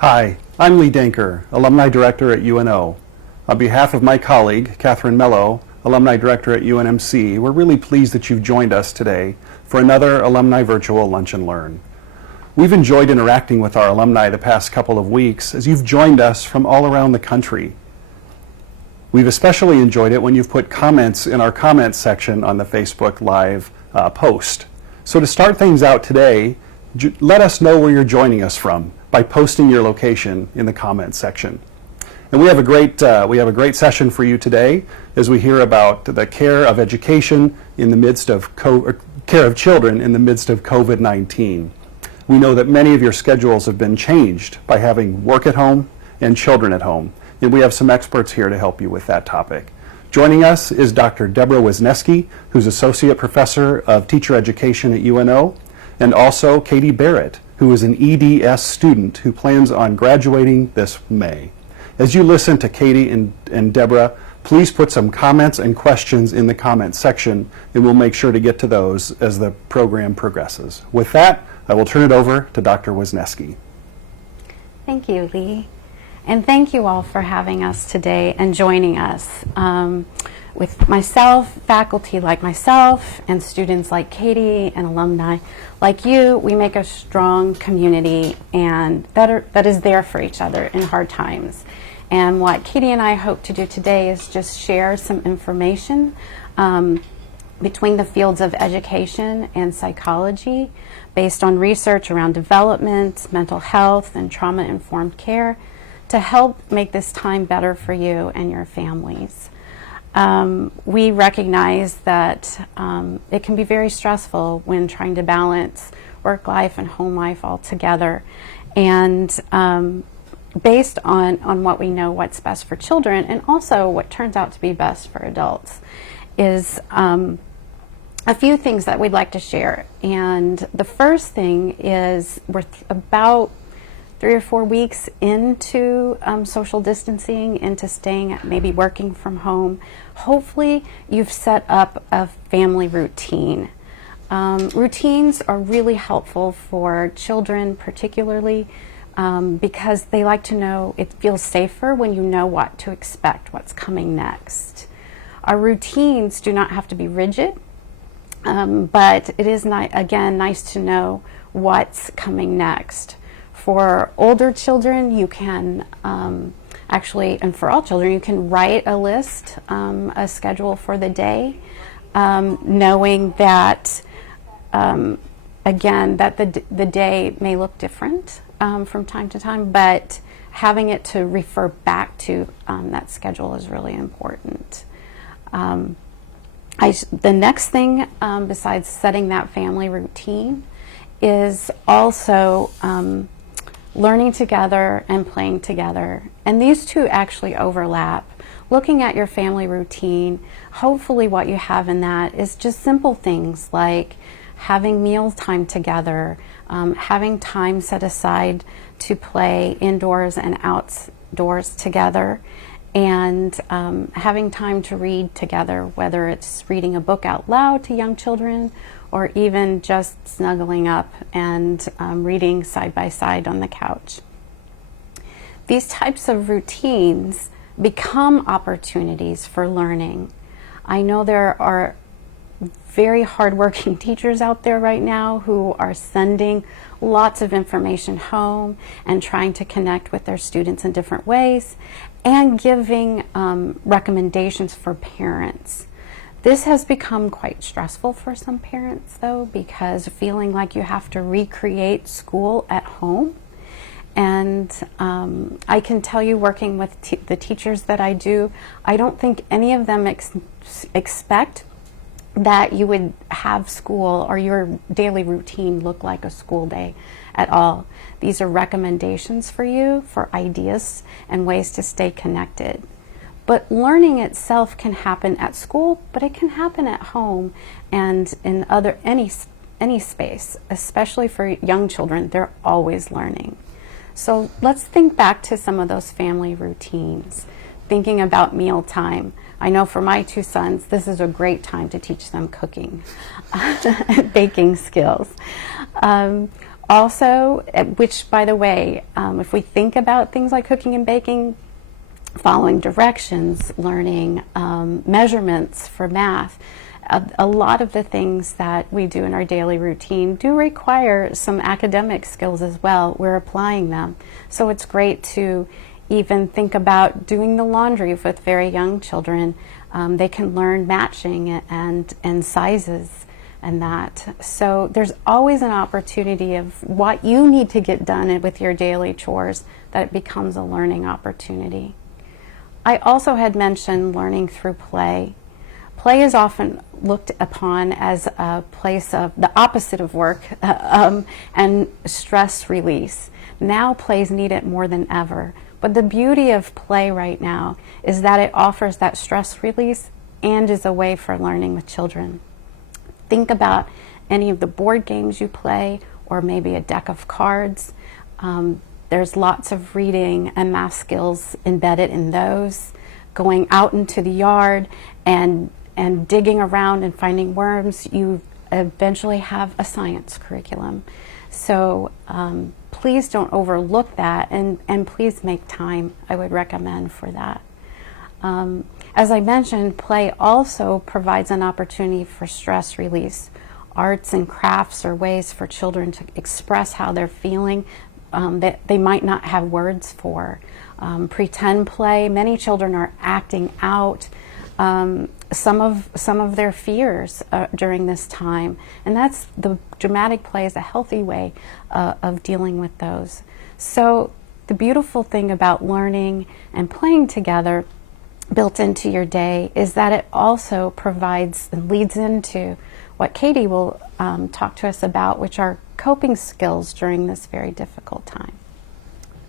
Hi, I'm Lee Danker, Alumni Director at UNO. On behalf of my colleague, Catherine Mello, Alumni Director at UNMC, we're really pleased that you've joined us today for another Alumni Virtual Lunch and Learn. We've enjoyed interacting with our alumni the past couple of weeks as you've joined us from all around the country. We've especially enjoyed it when you've put comments in our comments section on the Facebook Live post. So to start things out today, let us know where you're joining us from by posting your location in the comments section. And we have a great session for you today as we hear about the care of education in the midst of care of children in the midst of COVID-19. We know that many of your schedules have been changed by having work at home and children at home, and we have some experts here to help you with that topic. Joining us is Dr. Deborah Wisniewski, who's Associate Professor of Teacher Education at UNO, and also Katie Barrett, who is an EDS student who plans on graduating this May. As you listen to Katie and Deborah, please put some comments and questions in the comments section, and we'll make sure to get to those as the program progresses. With that, I will turn it over to Dr. Wisniewski. Thank you, Lee. And thank you all for having us today and joining us. With myself, faculty like myself, and students like Katie, and alumni like you, we make a strong community and that is there for each other in hard times. And what Katie and I hope to do today is just share some information between the fields of education and psychology based on research around development, mental health, and trauma-informed care to help make this time better for you and your families. We recognize that it can be very stressful when trying to balance work life and home life all together. And based on what we know what's best for children and also what turns out to be best for adults is a few things that we'd like to share. And the first thing is we're about 3 or 4 weeks into social distancing, into staying, maybe working from home. Hopefully you've set up a family routine. Routines are really helpful for children particularly because they like to know, it feels safer when you know what to expect, what's coming next. Our routines do not have to be rigid, but it is again nice to know what's coming next. For older children, you can actually, and for all children, you can write a list, a schedule for the day, knowing that, again, that the day may look different from time to time, but having it to refer back to that schedule is really important. The next thing, besides setting that family routine, is also learning together and playing together. And these two actually overlap. Looking at your family routine, hopefully what you have in that is just simple things like having meal time together, having time set aside to play indoors and outdoors together, and having time to read together, whether it's reading a book out loud to young children or even just snuggling up and reading side by side on the couch. These types of routines become opportunities for learning. I know there are very hardworking teachers out there right now who are sending lots of information home and trying to connect with their students in different ways and giving recommendations for parents. This has become quite stressful for some parents, though, because feeling like you have to recreate school at home. And I can tell you, working with the teachers that I do, I don't think any of them expect that you would have school or your daily routine look like a school day at all. These are recommendations for you, for ideas and ways to stay connected. But learning itself can happen at school, but it can happen at home and in any space, especially for young children. They're always learning. So let's think back to some of those family routines. Thinking about meal time. I know for my 2 sons, this is a great time to teach them cooking, baking skills. Also, which by the way, if we think about things like cooking and baking, following directions, learning measurements for math, a lot of the things that we do in our daily routine do require some academic skills as well. We're applying them. So it's great to even think about doing the laundry with very young children. They can learn matching and sizes and that. So there's always an opportunity of what you need to get done with your daily chores, that it becomes a learning opportunity. I also had mentioned learning through play. Play is often looked upon as a place of the opposite of work and stress release. Now plays need it more than ever. But the beauty of play right now is that it offers that stress release and is a way for learning with children. Think about any of the board games you play, or maybe a deck of cards. There's lots of reading and math skills embedded in those. Going out into the yard and digging around and finding worms, you eventually have a science curriculum. So please don't overlook that, and please make time, I would recommend, for that. As I mentioned, play also provides an opportunity for stress release. Arts and crafts are ways for children to express how they're feeling that they might not have words for. Pretend play, many children are acting out some of their fears during this time, and that's the dramatic play is a healthy way of dealing with those. So the beautiful thing about learning and playing together built into your day is that it also provides and leads into what Katie will talk to us about, which are coping skills during this very difficult time.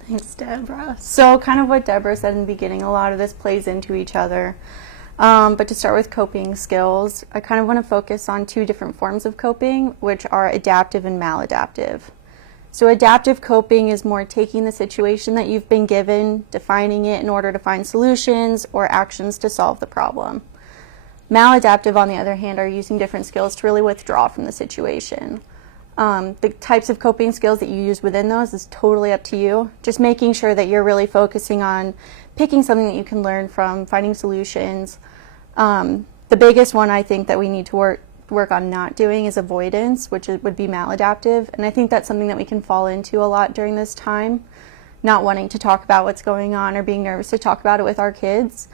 Thanks, Deborah. So kind of what Deborah said in the beginning, a lot of this plays into each other. But to start with coping skills, I kind of want to focus on two different forms of coping, which are adaptive and maladaptive. So adaptive coping is more taking the situation that you've been given, defining it in order to find solutions or actions to solve the problem. Maladaptive, on the other hand, are using different skills to really withdraw from the situation. The types of coping skills that you use within those is totally up to you. Just making sure that you're really focusing on picking something that you can learn from, finding solutions. The biggest one I think that we need to work on not doing is avoidance, which would be maladaptive. And I think that's something that we can fall into a lot during this time, not wanting to talk about what's going on or being nervous to talk about it with our kids.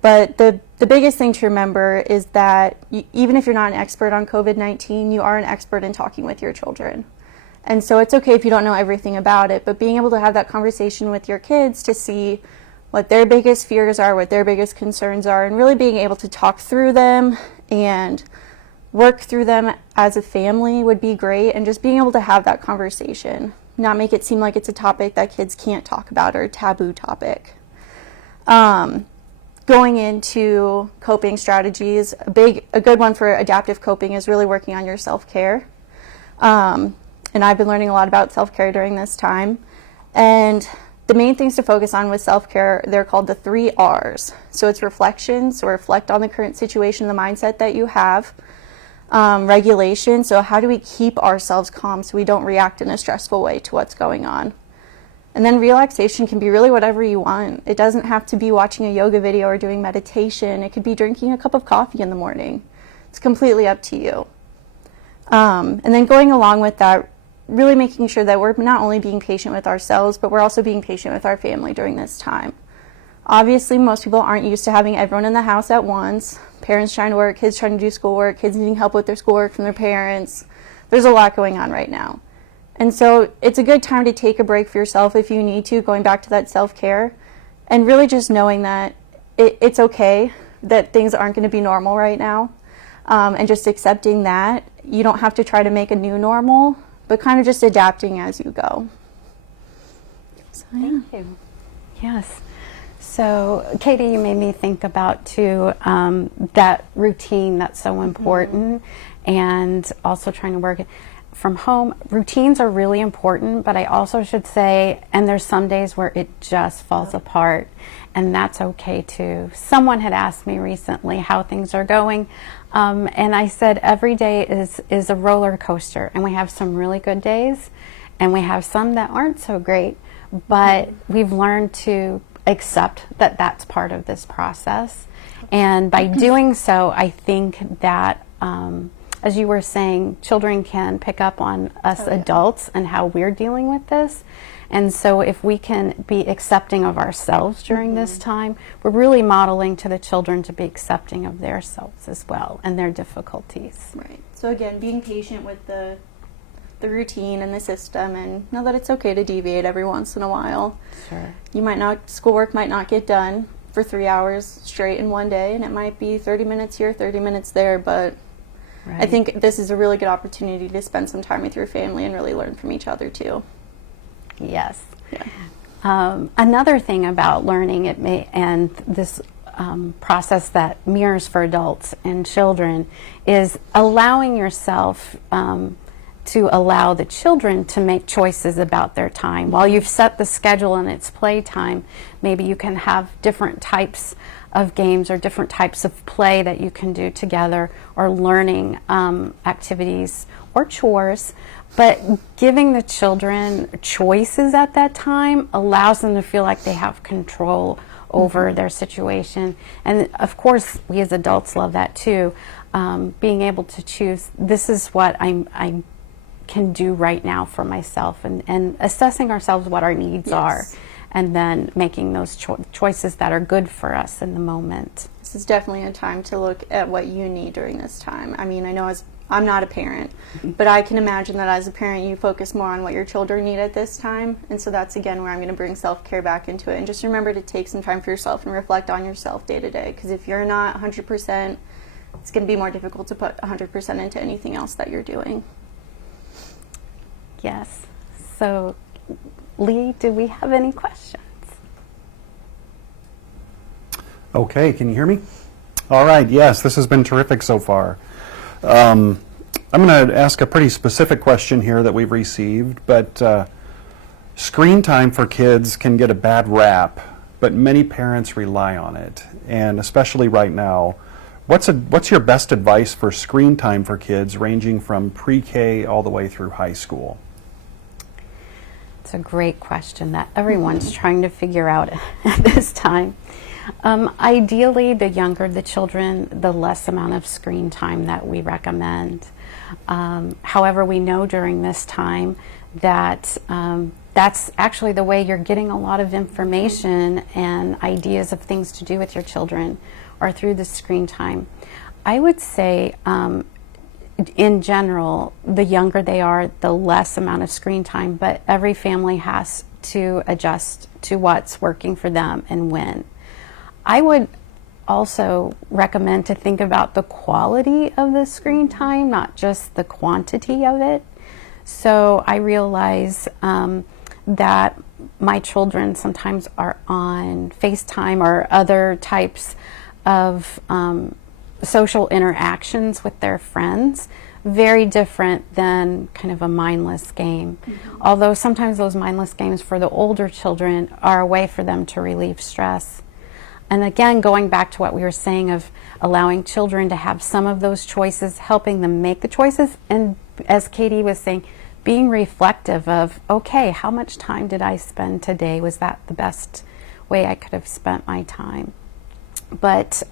But the biggest thing to remember is that even if you're not an expert on COVID-19, you are an expert in talking with your children. And so it's okay if you don't know everything about it, but being able to have that conversation with your kids to see what their biggest fears are, what their biggest concerns are, and really being able to talk through them and work through them as a family would be great. And just being able to have that conversation, not make it seem like it's a topic that kids can't talk about or a taboo topic. Going into coping strategies, a good one for adaptive coping is really working on your self-care. And I've been learning a lot about self-care during this time. And the main things to focus on with self-care, they're called the 3 R's. So it's reflection, so reflect on the current situation, the mindset that you have. Regulation, so how do we keep ourselves calm so we don't react in a stressful way to what's going on. And then relaxation can be really whatever you want. It doesn't have to be watching a yoga video or doing meditation. It could be drinking a cup of coffee in the morning. It's completely up to you. And then going along with that, really making sure that we're not only being patient with ourselves, but we're also being patient with our family during this time. Obviously, most people aren't used to having everyone in the house at once. Parents trying to work, kids trying to do schoolwork, kids needing help with their schoolwork from their parents. There's a lot going on right now. And so it's a good time to take a break for yourself if you need to, going back to that self-care, and really just knowing that it's okay that things aren't going to be normal right now, and just accepting that. You don't have to try to make a new normal, but kind of just adapting as you go. So, yeah. Thank you. Yes. So, Katie, you made me think about, too, that routine that's so important, and also trying to work from home. Routines are really important, but I also should say, and there's some days where it just falls apart, and that's okay, too. Someone had asked me recently how things are going, and I said every day is a roller coaster, and we have some really good days, and we have some that aren't so great, but we've learned to accept that that's part of this process. And by doing so, I think that, as you were saying, children can pick up on us adults and how we're dealing with this. And so if we can be accepting of ourselves during this time, we're really modeling to the children to be accepting of their selves as well and their difficulties. Right. So again, being patient with the routine and the system, and know that it's okay to deviate every once in a while. Sure. Schoolwork might not get done for 3 hours straight in one day, and it might be 30 minutes here, 30 minutes there, but Right. I think this is a really good opportunity to spend some time with your family and really learn from each other too. Yes. Yeah. Another thing about learning and this process that mirrors for adults and children is allowing yourself to allow the children to make choices about their time. While you've set the schedule and it's playtime, maybe you can have different types of games or different types of play that you can do together, or learning activities or chores. But giving the children choices at that time allows them to feel like they have control over their situation. And of course, we as adults love that too. Being able to choose, this is what I can do right now for myself, and assessing ourselves what our needs are, and then making those choices that are good for us in the moment. This is definitely a time to look at what you need during this time. I mean, I know I'm not a parent, but I can imagine that as a parent you focus more on what your children need at this time, and so that's again where I'm going to bring self-care back into it. And just remember to take some time for yourself and reflect on yourself day to day, because if you're not 100%, it's going to be more difficult to put 100% into anything else that you're doing. Yes. So, Lee, do we have any questions? Okay, can you hear me? All right, yes, this has been terrific so far. I'm going to ask a pretty specific question here that we've received, but screen time for kids can get a bad rap, but many parents rely on it, and especially right now. What's your best advice for screen time for kids ranging from pre-K all the way through high school? It's a great question that everyone's trying to figure out at this time. Ideally, the younger the children, the less amount of screen time that we recommend. However, we know during this time that that's actually the way you're getting a lot of information and ideas of things to do with your children, or through the screen time. I would say, in general, the younger they are, the less amount of screen time, but every family has to adjust to what's working for them and when. I would also recommend to think about the quality of the screen time, not just the quantity of it. So I realize that my children sometimes are on FaceTime or other types of social interactions with their friends, very different than kind of a mindless game. Although sometimes those mindless games for the older children are a way for them to relieve stress. And again, going back to what we were saying of allowing children to have some of those choices, helping them make the choices, and as Katie was saying, being reflective of, okay, how much time did I spend today? Was that the best way I could have spent my time? But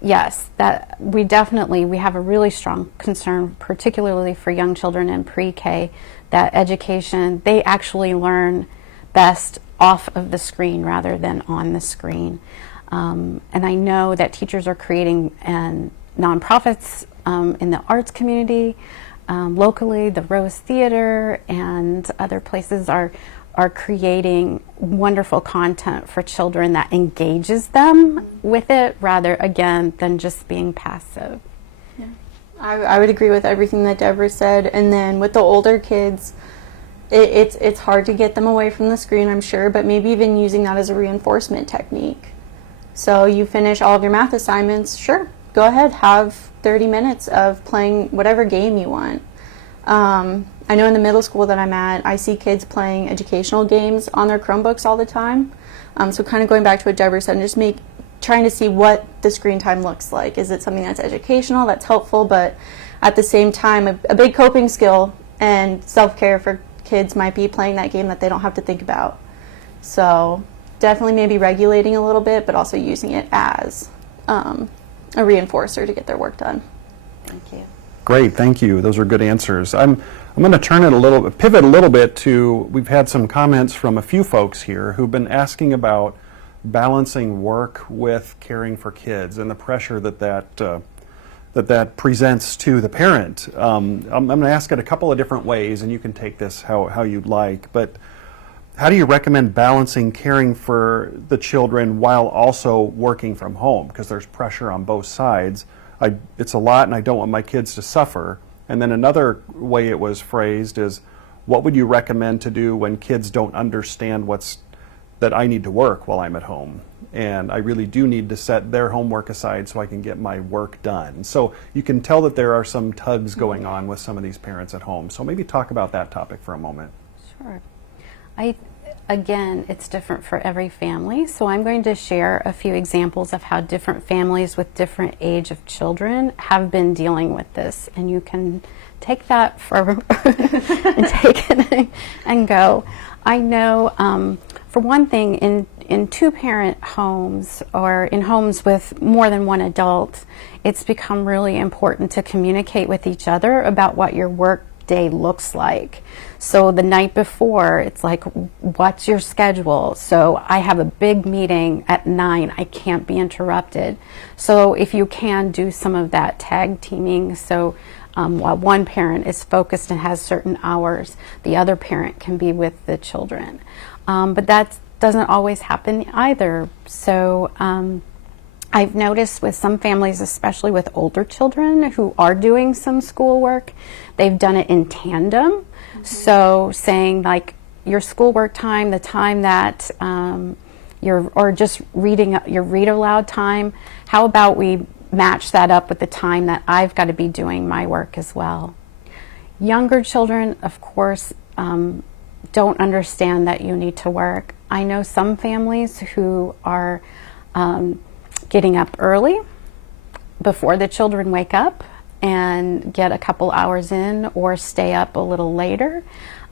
yes, that we have a really strong concern, particularly for young children in pre-K, that education, they actually learn best off of the screen rather than on the screen. And I know that teachers are creating nonprofits in the arts community, locally, the Rose Theater and other places are creating wonderful content for children that engages them with it rather, again, than just being passive. Yeah. I would agree with everything that Deborah said. And then with the older kids, it's hard to get them away from the screen, I'm sure, but maybe even using that as a reinforcement technique. So you finish all of your math assignments, sure, go ahead, have 30 minutes of playing whatever game you want. I know in the middle school that I'm at, I see kids playing educational games on their Chromebooks all the time. So kind of going back to what Deborah said, and just trying to see what the screen time looks like. Is it something that's educational, that's helpful, but at the same time, a big coping skill and self-care for kids might be playing that game that they don't have to think about. So definitely maybe regulating a little bit, but also using it as a reinforcer to get their work done. Thank you. Great, thank you. Those are good answers. I'm going to pivot a little bit to, we've had some comments from a few folks here who've been asking about balancing work with caring for kids and the pressure that presents to the parent. I'm going to ask it a couple of different ways, and you can take this how you'd like. But how do you recommend balancing caring for the children while also working from home? Because there's pressure on both sides. It's a lot, and I don't want my kids to suffer. And then another way it was phrased is, what would you recommend to do when kids don't understand that I need to work while I'm at home? And I really do need to set their homework aside so I can get my work done. So you can tell that there are some tugs going on with some of these parents at home. So maybe talk about that topic for a moment. Sure. Again, it's different for every family, so I'm going to share a few examples of how different families with different age of children have been dealing with this, and you can take that and take it and go. I know, for one thing, in two-parent homes or in homes with more than one adult, it's become really important to communicate with each other about what your work day looks like. So the night before, it's like, what's your schedule? So I have a big meeting at 9. I can't be interrupted. So if you can do some of that tag teaming, so while one parent is focused and has certain hours, the other parent can be with the children. But that doesn't always happen either. So I've noticed with some families, especially with older children who are doing some schoolwork, they've done it in tandem. So saying like your schoolwork time, the time that or just reading your read aloud time, how about we match that up with the time that I've got to be doing my work as well. Younger children, of course, don't understand that you need to work. I know some families who are getting up early before the children wake up and get a couple hours in, or stay up a little later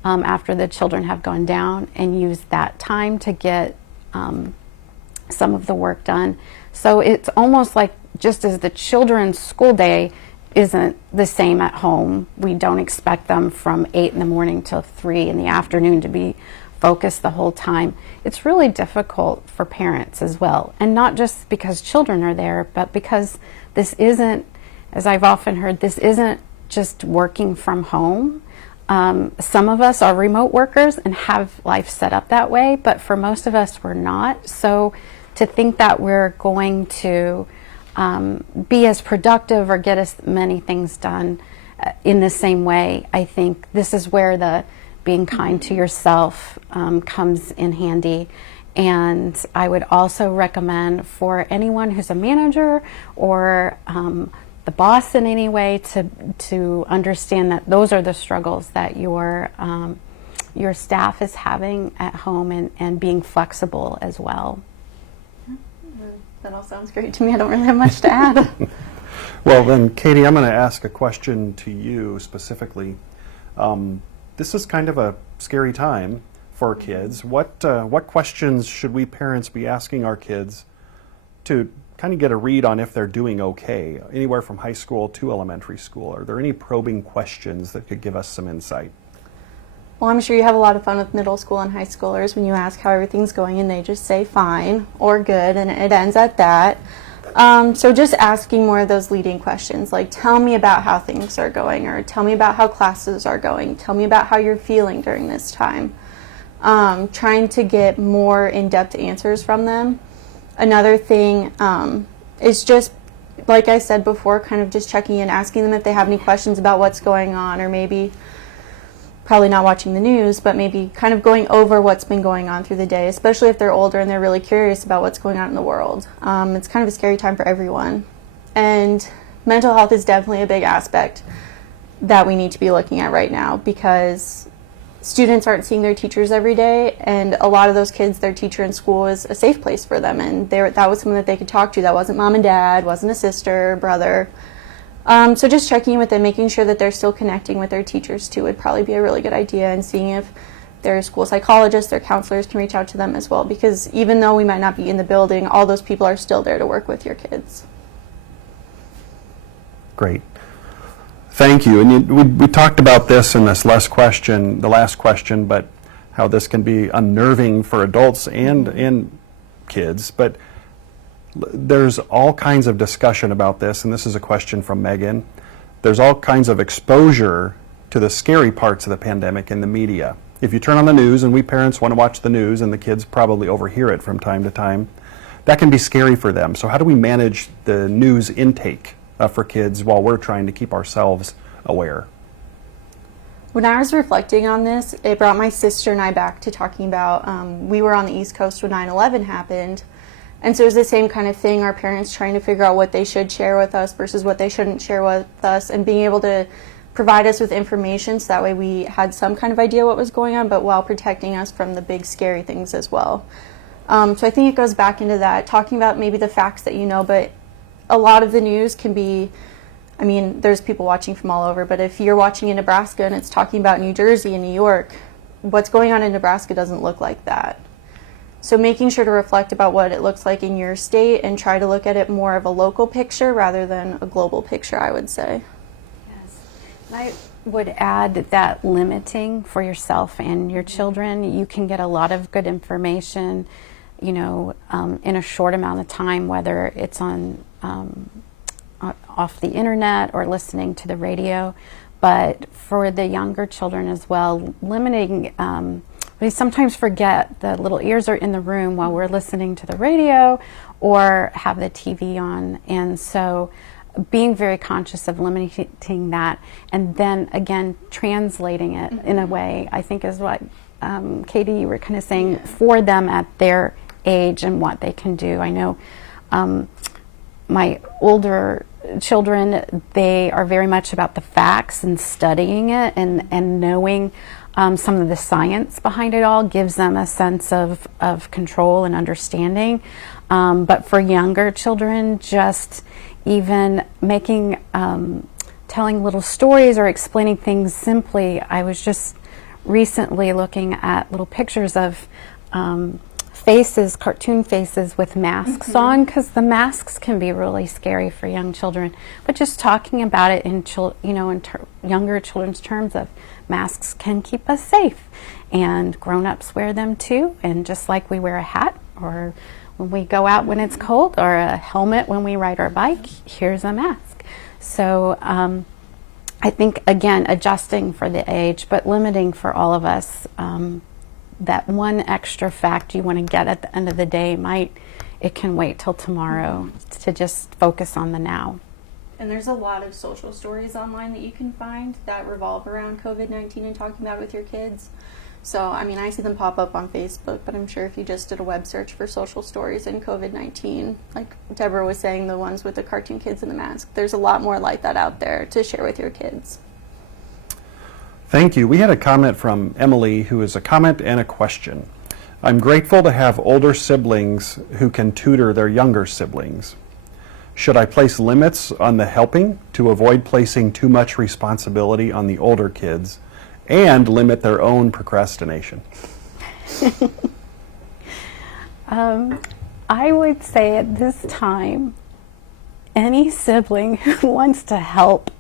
after the children have gone down and use that time to get some of the work done. So it's almost like just as the children's school day isn't the same at home, we don't expect them from 8 in the morning till 3 in the afternoon to be focused the whole time. It's really difficult for parents as well, and not just because children are there, but because this isn't, as I've often heard, this isn't just working from home. Some of us are remote workers and have life set up that way, but for most of us we're not. So to think that we're going to be as productive or get as many things done in the same way, I think this is where the being kind to yourself comes in handy. And I would also recommend for anyone who's a manager or the boss in any way to understand that those are the struggles that your staff is having at home, and being flexible as well. That all sounds great to me. I don't really have much to add. Well then, Katie, I'm going to ask a question to you specifically. This is kind of a scary time for kids. What questions should we parents be asking our kids to kind of get a read on if they're doing okay, anywhere from high school to elementary school? Are there any probing questions that could give us some insight? Well, I'm sure you have a lot of fun with middle school and high schoolers when you ask how everything's going and they just say fine or good, and it ends at that. So just asking more of those leading questions, like tell me about how things are going, or tell me about how classes are going, tell me about how you're feeling during this time. Trying to get more in-depth answers from them. Another thing is just, like I said before, kind of just checking in, asking them if they have any questions about what's going on, or maybe probably not watching the news, but maybe kind of going over what's been going on through the day, especially if they're older and they're really curious about what's going on in the world. It's kind of a scary time for everyone. And mental health is definitely a big aspect that we need to be looking at right now, because students aren't seeing their teachers every day, and a lot of those kids, their teacher in school is a safe place for them, and that was someone that they could talk to. That wasn't mom and dad, wasn't a sister, brother. So just checking in with them, making sure that they're still connecting with their teachers too would probably be a really good idea, and seeing if their school psychologists, their counselors can reach out to them as well, because even though we might not be in the building, all those people are still there to work with your kids. Great. Thank you. And we talked about this in this last question, but how this can be unnerving for adults and kids. But there's all kinds of discussion about this, and this is a question from Megan. There's all kinds of exposure to the scary parts of the pandemic in the media. If you turn on the news, and we parents want to watch the news, and the kids probably overhear it from time to time, that can be scary for them. So how do we manage the news intake for kids while we're trying to keep ourselves aware? When I was reflecting on this, it brought my sister and I back to talking about, we were on the East Coast when 9/11 happened, and so it was the same kind of thing, our parents trying to figure out what they should share with us versus what they shouldn't share with us, and being able to provide us with information so that way we had some kind of idea what was going on, but while protecting us from the big scary things as well. So I think it goes back into that, talking about maybe the facts that you know, but a lot of the news can be, I mean, there's people watching from all over, but if you're watching in Nebraska and it's talking about New Jersey and New York, what's going on in Nebraska doesn't look like that. So making sure to reflect about what it looks like in your state and try to look at it more of a local picture rather than a global picture, I would say. I would add that limiting for yourself and your children. You can get a lot of good information, in a short amount of time, whether it's on off the internet or listening to the radio. But for the younger children as well, limiting, we sometimes forget the little ears are in the room while we're listening to the radio or have the TV on. And so being very conscious of limiting that, and then again translating it in a way, I think is what Katie, you were kind of saying, for them at their age and what they can do. I know my older children, they are very much about the facts and studying it, and knowing some of the science behind it all gives them a sense of control and understanding. But for younger children, just even making, telling little stories or explaining things simply. I was just recently looking at little pictures of faces, cartoon faces with masks on, because the masks can be really scary for young children. But just talking about it in younger children's terms of masks can keep us safe, and grown-ups wear them too, and just like we wear a hat or when we go out when it's cold, or a helmet when we ride our bike, here's a mask. So I think, again, adjusting for the age, but limiting for all of us. That one extra fact you want to get at the end of the day, it can wait till tomorrow to just focus on the now. And there's a lot of social stories online that you can find that revolve around COVID-19 and talking about it with your kids. So, I mean, I see them pop up on Facebook, but I'm sure if you just did a web search for social stories in COVID-19, like Deborah was saying, the ones with the cartoon kids and the mask, there's a lot more like that out there to share with your kids. Thank you. We had a comment from Emily, who is a comment and a question. I'm grateful to have older siblings who can tutor their younger siblings. Should I place limits on the helping to avoid placing too much responsibility on the older kids and limit their own procrastination? I would say at this time, any sibling who wants to help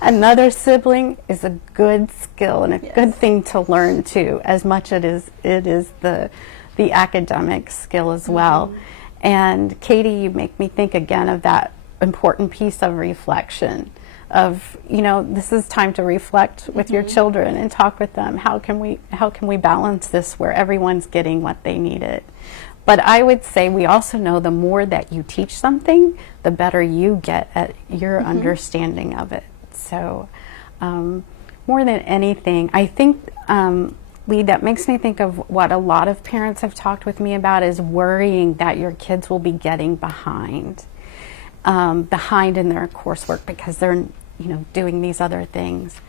another sibling is a good skill and a good thing to learn too, as much as it is the academic skill as well. And Katie, you make me think again of that important piece of reflection of, this is time to reflect with your children and talk with them. How can we balance this where everyone's getting what they needed? But I would say we also know the more that you teach something, the better you get at your understanding of it. So more than anything, I think, Lee, that makes me think of what a lot of parents have talked with me about, is worrying that your kids will be getting behind in their coursework because they're doing these other things.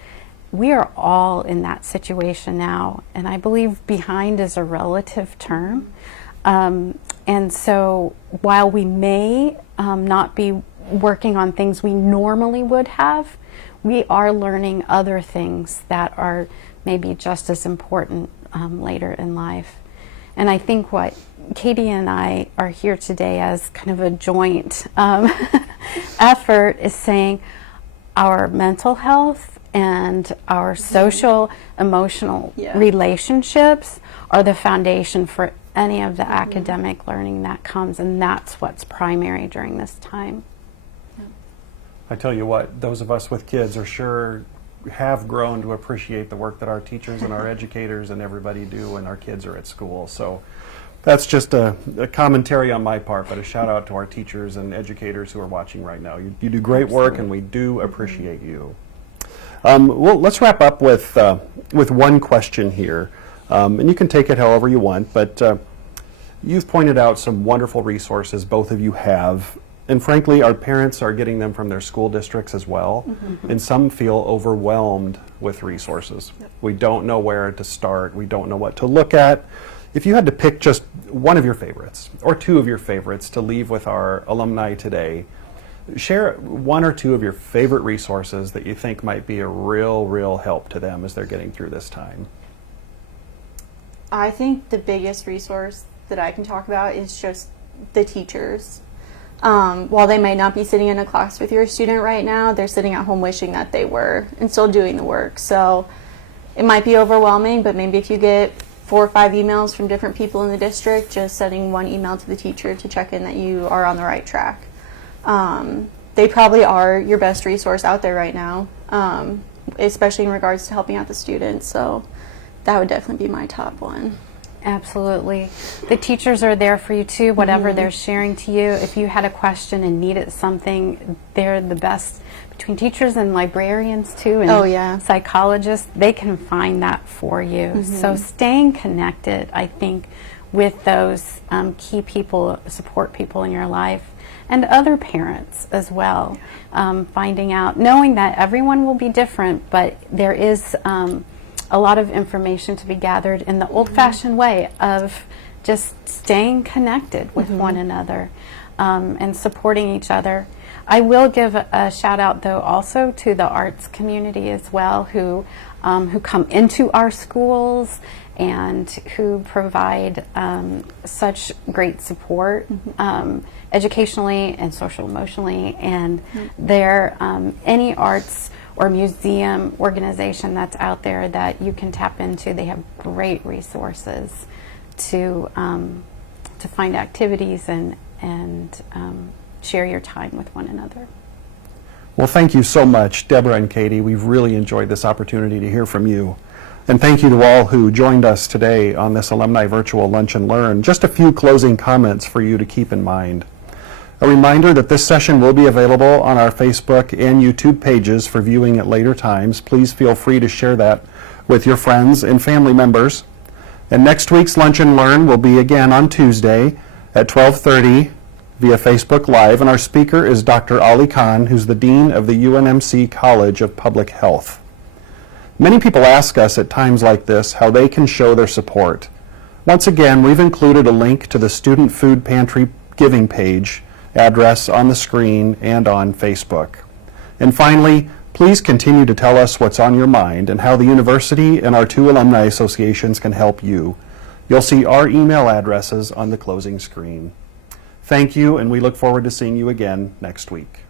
We are all in that situation now, and I believe behind is a relative term. And so while we may not be working on things we normally would have, we are learning other things that are maybe just as important later in life. And I think what Katie and I are here today as kind of a joint effort is saying our mental health and our social, emotional relationships are the foundation for any of the academic learning that comes, and that's what's primary during this time. I tell you what, those of us with kids are sure have grown to appreciate the work that our teachers and our educators and everybody do when our kids are at school. So that's just a commentary on my part, but a shout out to our teachers and educators who are watching right now. You do great work, and we do appreciate you. Well, let's wrap up with one question here, and you can take it however you want, but you've pointed out some wonderful resources both of you have. And frankly, our parents are getting them from their school districts as well, and some feel overwhelmed with resources. We don't know where to start. We don't know what to look at. If you had to pick just one of your favorites or two of your favorites to leave with our alumni today, share one or two of your favorite resources that you think might be a real help to them as they're getting through this time. I think the biggest resource that I can talk about is just the teachers. While they might not be sitting in a class with your student right now, they're sitting at home wishing that they were and still doing the work. So it might be overwhelming, but maybe if you get 4 or 5 emails from different people in the district, just sending one email to the teacher to check in that you are on the right track. They probably are your best resource out there right now, especially in regards to helping out the students. So that would definitely be my top one. Absolutely. The teachers are there for you too, whatever they're sharing to you. If you had a question and needed something, they're the best. Between teachers and librarians too, and psychologists, they can find that for you. So staying connected, I think, with those key people, support people in your life, and other parents as well. Finding out, knowing that everyone will be different, but there is a lot of information to be gathered in the old-fashioned way of just staying connected with one another and supporting each other. I will give a shout out though also to the arts community as well, who come into our schools and who provide such great support educationally and social emotionally, and their any arts or museum organization that's out there that you can tap into. They have great resources to find activities and share your time with one another. Well, thank you so much, Deborah and Katie. We've really enjoyed this opportunity to hear from you. And thank you to all who joined us today on this Alumni Virtual Lunch and Learn. Just a few closing comments for you to keep in mind. A reminder that this session will be available on our Facebook and YouTube pages for viewing at later times. Please feel free to share that with your friends and family members. And next week's Lunch and Learn will be again on Tuesday at 12:30 via Facebook Live. And our speaker is Dr. Ali Khan, who's the Dean of the UNMC College of Public Health. Many people ask us at times like this how they can show their support. Once again, we've included a link to the Student Food Pantry giving page address on the screen and on Facebook. And finally, please continue to tell us what's on your mind and how the university and our 2 alumni associations can help you. You'll see our email addresses on the closing screen. Thank you, and we look forward to seeing you again next week.